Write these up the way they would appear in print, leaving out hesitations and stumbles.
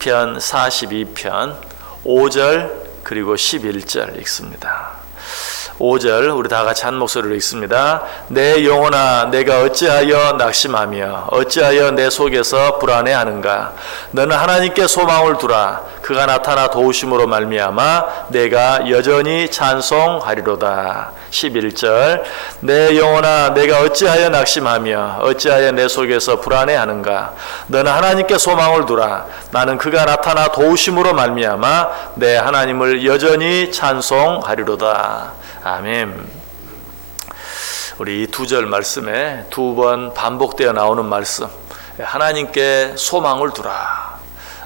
편 42편 5절 그리고 11절 읽습니다. 5절 우리 다 같이 한 목소리로 읽습니다. 내 영혼아 내가 어찌하여 낙심하며 어찌하여 내 속에서 불안해하는가. 너는 하나님께 소망을 두라. 그가 나타나 도우심으로 말미암아 내가 여전히 찬송하리로다. 11절 내 영혼아 내가 어찌하여 낙심하며 어찌하여 내 속에서 불안해하는가. 너는 하나님께 소망을 두라. 나는 그가 나타나 도우심으로 말미암아 내 하나님을 여전히 찬송하리로다. 아멘. 우리 이 두 절 말씀에 두 번 반복되어 나오는 말씀. 하나님께 소망을 두라.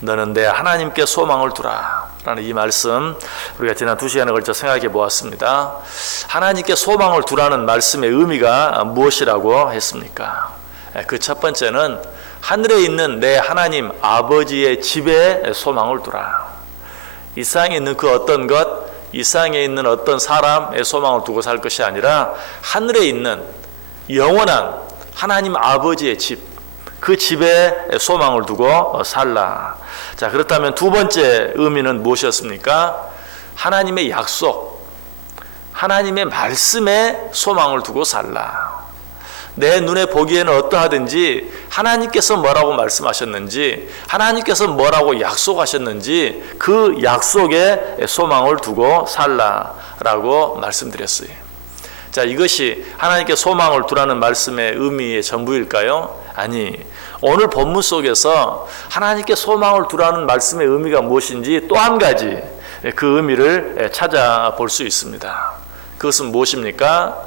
너는 내 하나님께 소망을 두라. 라는 이 말씀 우리가 지난 2시간에 걸쳐 생각해 보았습니다. 하나님께 소망을 두라는 말씀의 의미가 무엇이라고 했습니까? 그 첫 번째는 하늘에 있는 내 하나님 아버지의 집에 소망을 두라. 이 세상에 있는 그 어떤 것, 이 세상에 있는 어떤 사람의 소망을 두고 살 것이 아니라 하늘에 있는 영원한 하나님 아버지의 집, 그 집에 소망을 두고 살라. 자, 그렇다면 두 번째 의미는 무엇이었습니까? 하나님의 약속, 하나님의 말씀에 소망을 두고 살라. 내 눈에 보기에는 어떠하든지 하나님께서 뭐라고 말씀하셨는지, 하나님께서 뭐라고 약속하셨는지 그 약속에 소망을 두고 살라라고 말씀드렸어요. 자, 이것이 하나님께 소망을 두라는 말씀의 의미의 전부일까요? 아니, 오늘 본문 속에서 하나님께 소망을 두라는 말씀의 의미가 무엇인지 또 한 가지 그 의미를 찾아볼 수 있습니다. 그것은 무엇입니까?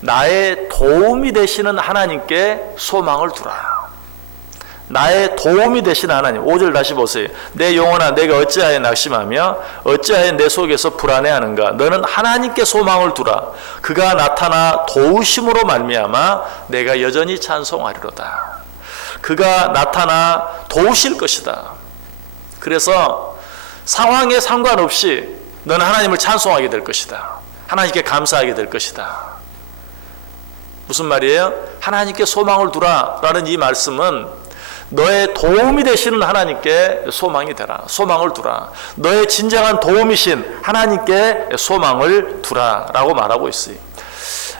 나의 도움이 되시는 하나님께 소망을 두라. 나의 도움이 되시는 하나님. 5절 다시 보세요. 내 영혼아 내가 어찌하여 낙심하며 어찌하여 내 속에서 불안해하는가. 너는 하나님께 소망을 두라. 그가 나타나 도우심으로 말미암아 내가 여전히 찬송하리로다. 그가 나타나 도우실 것이다. 그래서 상황에 상관없이 너는 하나님을 찬송하게 될 것이다. 하나님께 감사하게 될 것이다. 무슨 말이에요? 하나님께 소망을 두라 라는 이 말씀은 너의 도움이 되시는 하나님께 소망이 되라. 소망을 두라. 너의 진정한 도움이신 하나님께 소망을 두라 라고 말하고 있어요.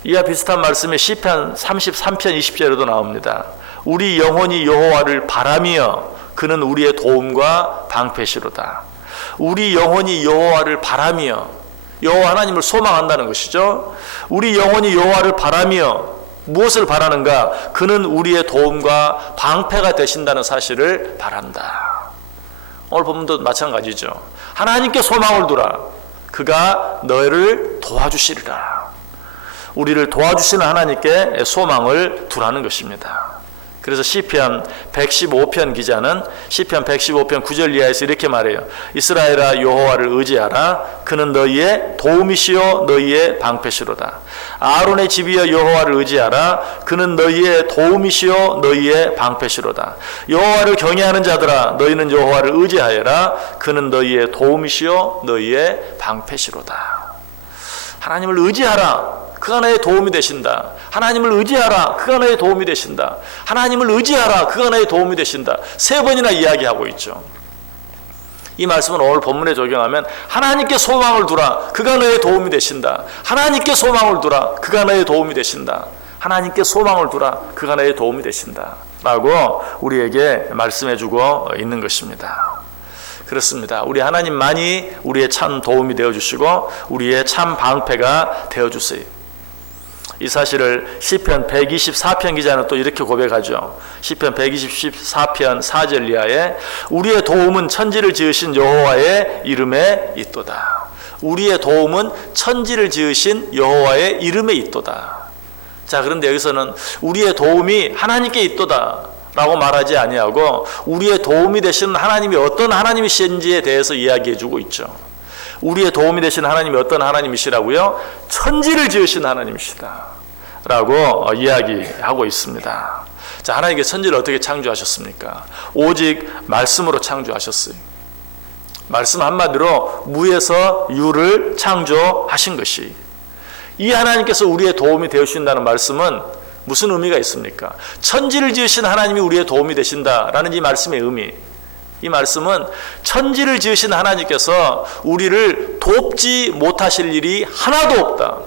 이와 비슷한 말씀이 시편 33편 20절에도 나옵니다. 우리 영혼이 여호와를 바라며 그는 우리의 도움과 방패시로다. 우리 영혼이 여호와를 바라며, 여호와 하나님을 소망한다는 것이죠. 우리 영혼이 여호와를 바라며 무엇을 바라는가? 그는 우리의 도움과 방패가 되신다는 사실을 바란다. 오늘 본문도 마찬가지죠. 하나님께 소망을 두라. 그가 너를 도와주시리라. 우리를 도와주시는 하나님께 소망을 두라는 것입니다. 그래서 시편 115편 기자는 시편 115편 9절 이하에서 이렇게 말해요. 이스라엘아 여호와를 의지하라. 그는 너희의 도움이시요 너희의 방패시로다. 아론의 집이여 여호와를 의지하라. 그는 너희의 도움이시요 너희의 방패시로다. 여호와를 경외하는 자들아 너희는 여호와를 의지하여라. 그는 너희의 도움이시요 너희의 방패시로다. 하나님을 의지하라. 그가 너의 도움이 되신다. 하나님을 의지하라. 그가 너의 도움이 되신다. 하나님을 의지하라. 그가 너의 도움이 되신다. 세 번이나 이야기하고 있죠. 이 말씀은 오늘 본문에 적용하면 하나님께 소망을 두라. 그가 너의 도움이 되신다. 하나님께 소망을 두라. 그가 너의 도움이 되신다. 하나님께 소망을 두라. 그가 너의 도움이 되신다. 라고 우리에게 말씀해주고 있는 것입니다. 그렇습니다. 우리 하나님만이 우리의 참 도움이 되어주시고 우리의 참 방패가 되어주세요. 이 사실을 시편 124편 기자는 또 이렇게 고백하죠. 시편 124편 4절 이하에 우리의 도움은 천지를 지으신 여호와의 이름에 있도다. 우리의 도움은 천지를 지으신 여호와의 이름에 있도다. 자, 그런데 여기서는 우리의 도움이 하나님께 있도다 라고 말하지 아니하고 우리의 도움이 되시는 하나님이 어떤 하나님이신지에 대해서 이야기해주고 있죠. 우리의 도움이 되시는 하나님이 어떤 하나님이시라고요? 천지를 지으신 하나님이시다 라고 이야기하고 있습니다. 자, 하나님께 천지를 어떻게 창조하셨습니까? 오직 말씀으로 창조하셨어요. 말씀 한마디로 무에서 유를 창조하신 것이, 이 하나님께서 우리의 도움이 되어주신다는 말씀은 무슨 의미가 있습니까? 천지를 지으신 하나님이 우리의 도움이 되신다라는 이 말씀의 의미, 이 말씀은 천지를 지으신 하나님께서 우리를 돕지 못하실 일이 하나도 없다.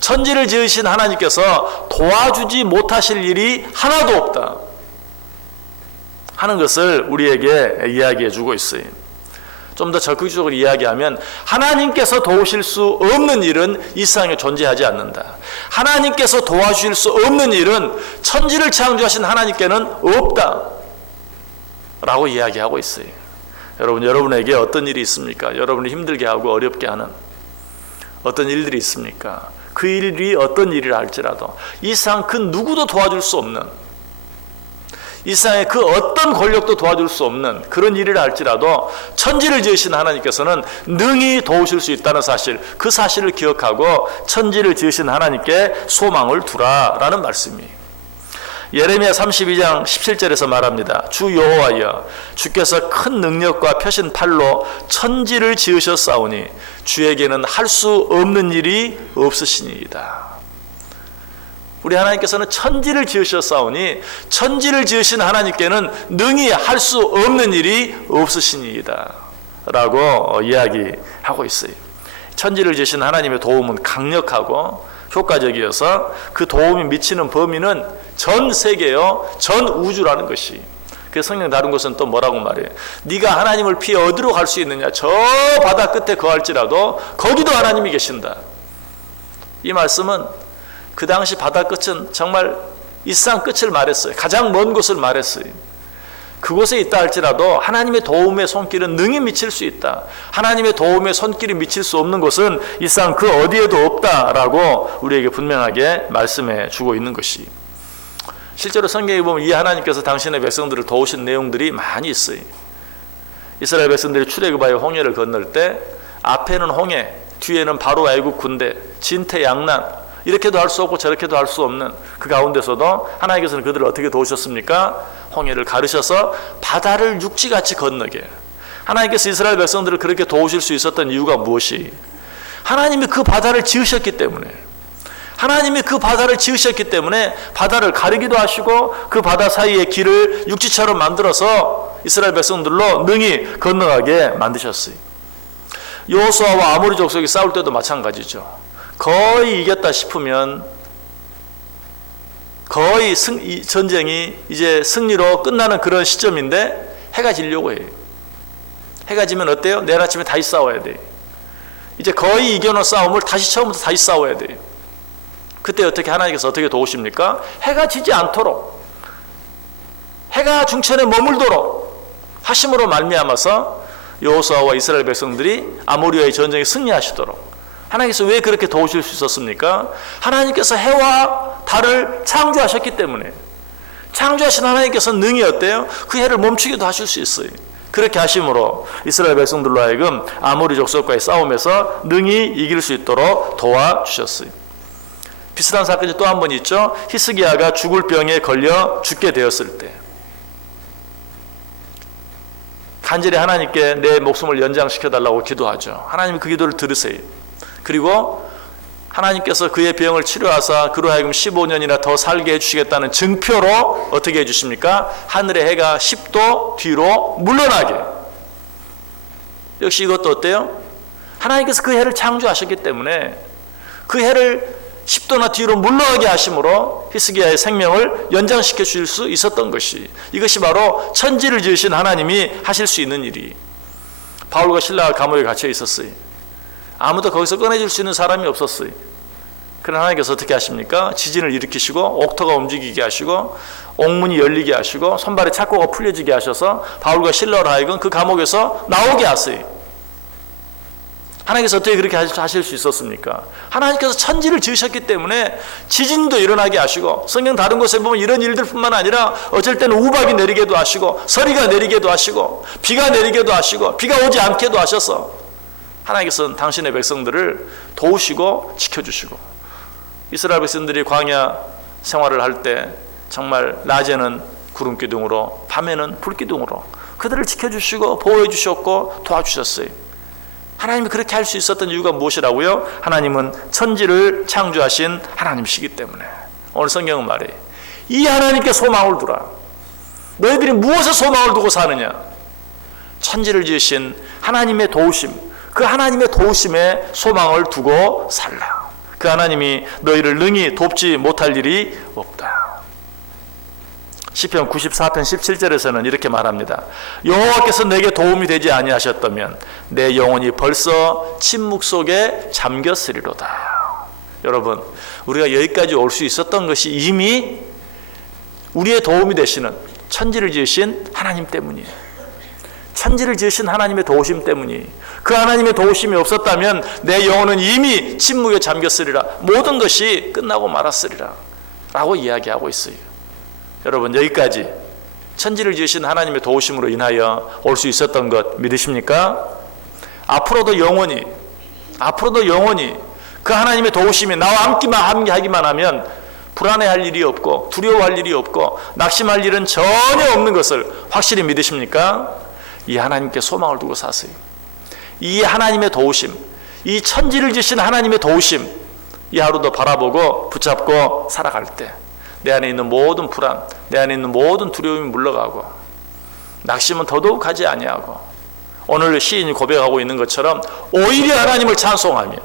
천지를 지으신 하나님께서 도와주지 못하실 일이 하나도 없다 하는 것을 우리에게 이야기해 주고 있어요. 좀 더 적극적으로 이야기하면 하나님께서 도우실 수 없는 일은 이 세상에 존재하지 않는다. 하나님께서 도와주실 수 없는 일은 천지를 창조하신 하나님께는 없다 라고 이야기하고 있어요. 여러분에게 어떤 일이 있습니까? 여러분을 힘들게 하고 어렵게 하는 어떤 일들이 있습니까? 그 일이 어떤 일이라 할지라도 이 세상 그 누구도 도와줄 수 없는, 이 세상에 그 어떤 권력도 도와줄 수 없는 그런 일이라 할지라도 천지를 지으신 하나님께서는 능히 도우실 수 있다는 사실, 그 사실을 기억하고 천지를 지으신 하나님께 소망을 두라라는 말씀이에요. 예레미야 32장 17절에서 말합니다. 주 여호와여, 주께서 큰 능력과 펴신 팔로 천지를 지으셨사오니 주에게는 할 수 없는 일이 없으시니이다. 우리 하나님께서는 천지를 지으셨사오니 천지를 지으신 하나님께는 능히 할 수 없는 일이 없으시니이다 라고 이야기하고 있어요. 천지를 지으신 하나님의 도움은 강력하고 효과적이어서 그 도움이 미치는 범위는 전 세계요, 전 우주라는 것이. 그래서 성경 다른 곳은 또 뭐라고 말해요? 네가 하나님을 피해 어디로 갈 수 있느냐? 저 바다 끝에 거할지라도 거기도 하나님이 계신다. 이 말씀은 그 당시 바다 끝은 정말 이 세상 끝을 말했어요. 가장 먼 곳을 말했어요. 그곳에 있다 할지라도 하나님의 도움의 손길은 능히 미칠 수 있다. 하나님의 도움의 손길이 미칠 수 없는 곳은 이 세상 그 어디에도 없다라고 우리에게 분명하게 말씀해 주고 있는 것이. 실제로 성경에 보면 이 하나님께서 당신의 백성들을 도우신 내용들이 많이 있어요. 이스라엘 백성들이 출애굽하여 홍해를 건널 때 앞에는 홍해, 뒤에는 바로 애국 군대, 진퇴양난, 이렇게도 할 수 없고 저렇게도 할 수 없는 그 가운데서도 하나님께서는 그들을 어떻게 도우셨습니까? 홍해를 가르셔서 바다를 육지같이 건너게. 하나님께서 이스라엘 백성들을 그렇게 도우실 수 있었던 이유가 무엇이? 하나님이 그 바다를 지으셨기 때문에, 하나님이 그 바다를 지으셨기 때문에 바다를 가르기도 하시고 그 바다 사이의 길을 육지처럼 만들어서 이스라엘 백성들로 능히 건너가게 만드셨어요. 여호수아와 아모리 족속이 싸울 때도 마찬가지죠. 거의 이겼다 싶으면 거의 전쟁이 이제 승리로 끝나는 그런 시점인데 해가 지려고 해요. 해가 지면 어때요? 내일 아침에 다시 싸워야 돼요. 이제 거의 이겨놓은 싸움을 다시 처음부터 다시 싸워야 돼요. 그때 어떻게 하나님께서 어떻게 도우십니까? 해가 지지 않도록, 해가 중천에 머물도록 하심으로 말미암아서 여호수아와 이스라엘 백성들이 아모리와의 전쟁에 승리하시도록 하나님께서 왜 그렇게 도우실 수 있었습니까? 하나님께서 해와 달을 창조하셨기 때문에. 창조하신 하나님께서 능히 어때요? 그 해를 멈추기도 하실 수 있어요. 그렇게 하심으로 이스라엘 백성들로 하여금 아모리 족속과의 싸움에서 능히 이길 수 있도록 도와주셨어요. 비슷한 사건이 또 한 번 있죠. 히스기야가 죽을 병에 걸려 죽게 되었을 때 간절히 하나님께 내 목숨을 연장시켜달라고 기도하죠. 하나님 그 기도를 들으세요. 그리고 하나님께서 그의 병을 치료하사 그로 하여금 15년이나 더 살게 해주시겠다는 증표로 어떻게 해주십니까? 하늘의 해가 10도 뒤로 물러나게. 역시 이것도 어때요? 하나님께서 그 해를 창조하셨기 때문에 그 해를 10도나 뒤로 물러가게 하심으로 히스기야의 생명을 연장시켜 주실 수 있었던 것이, 이것이 바로 천지를 지으신 하나님이 하실 수 있는 일이. 바울과 실라가 감옥에 갇혀 있었어요. 아무도 거기서 꺼내줄 수 있는 사람이 없었어요. 그러나 하나님께서 어떻게 하십니까? 지진을 일으키시고 옥토가 움직이게 하시고 옥문이 열리게 하시고 손발에 착고가 풀려지게 하셔서 바울과 실라로 하여금 그 감옥에서 나오게 하세요. 하나님께서 어떻게 그렇게 하실 수 있었습니까? 하나님께서 천지를 지으셨기 때문에 지진도 일어나게 하시고, 성경 다른 곳에 보면 이런 일들뿐만 아니라 어쩔 때는 우박이 내리게도 하시고 서리가 내리게도 하시고 비가 내리게도 하시고 비가 오지 않게도 하셔서 하나님께서는 당신의 백성들을 도우시고 지켜주시고, 이스라엘 백성들이 광야 생활을 할 때 정말 낮에는 구름기둥으로 밤에는 불기둥으로 그들을 지켜주시고 보호해 주셨고 도와주셨어요. 하나님이 그렇게 할 수 있었던 이유가 무엇이라고요? 하나님은 천지를 창조하신 하나님이시기 때문에. 오늘 성경은 말해요. 이 하나님께 소망을 두라. 너희들이 무엇에 소망을 두고 사느냐? 천지를 지으신 하나님의 도우심, 그 하나님의 도우심에 소망을 두고 살라. 그 하나님이 너희를 능히 돕지 못할 일이 없다. 시편 94편 17절에서는 이렇게 말합니다. 여호와께서 내게 도움이 되지 아니하셨다면 내 영혼이 벌써 침묵 속에 잠겼으리로다. 여러분, 우리가 여기까지 올 수 있었던 것이 이미 우리의 도움이 되시는 천지를 지으신 하나님 때문이에요. 천지를 지으신 하나님의 도우심 때문이. 그 하나님의 도우심이 없었다면 내 영혼은 이미 침묵에 잠겼으리라. 모든 것이 끝나고 말았으리라 라고 이야기하고 있어요. 여러분, 여기까지 천지를 지으신 하나님의 도우심으로 인하여 올 수 있었던 것 믿으십니까? 앞으로도 영원히 그 하나님의 도우심이 나와 함께하기만 하면 불안해할 일이 없고 두려워할 일이 없고 낙심할 일은 전혀 없는 것을 확실히 믿으십니까? 이 하나님께 소망을 두고 사세요. 이 하나님의 도우심, 이 천지를 지으신 하나님의 도우심, 이 하루도 바라보고 붙잡고 살아갈 때 내 안에 있는 모든 불안, 내 안에 있는 모든 두려움이 물러가고 낙심은 더더욱 가지 아니하고 오늘 시인이 고백하고 있는 것처럼 오히려 하나님을 찬송하며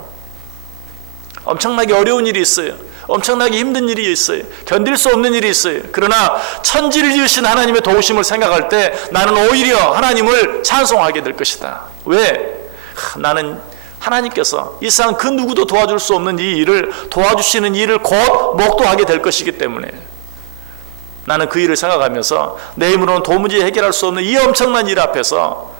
엄청나게 어려운 일이 있어요. 엄청나게 힘든 일이 있어요. 견딜 수 없는 일이 있어요. 그러나 천지를 지으신 하나님의 도우심을 생각할 때 나는 오히려 하나님을 찬송하게 될 것이다. 왜? 나는 하나님께서 이 세상 그 누구도 도와줄 수 없는 이 일을 도와주시는 일을 곧 목도하게 될 것이기 때문에 나는 그 일을 생각하면서 내 힘으로는 도무지 해결할 수 없는 이 엄청난 일 앞에서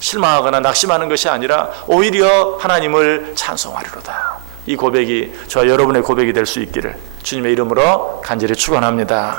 실망하거나 낙심하는 것이 아니라 오히려 하나님을 찬송하리로다. 이 고백이 저와 여러분의 고백이 될 수 있기를 주님의 이름으로 간절히 축원합니다.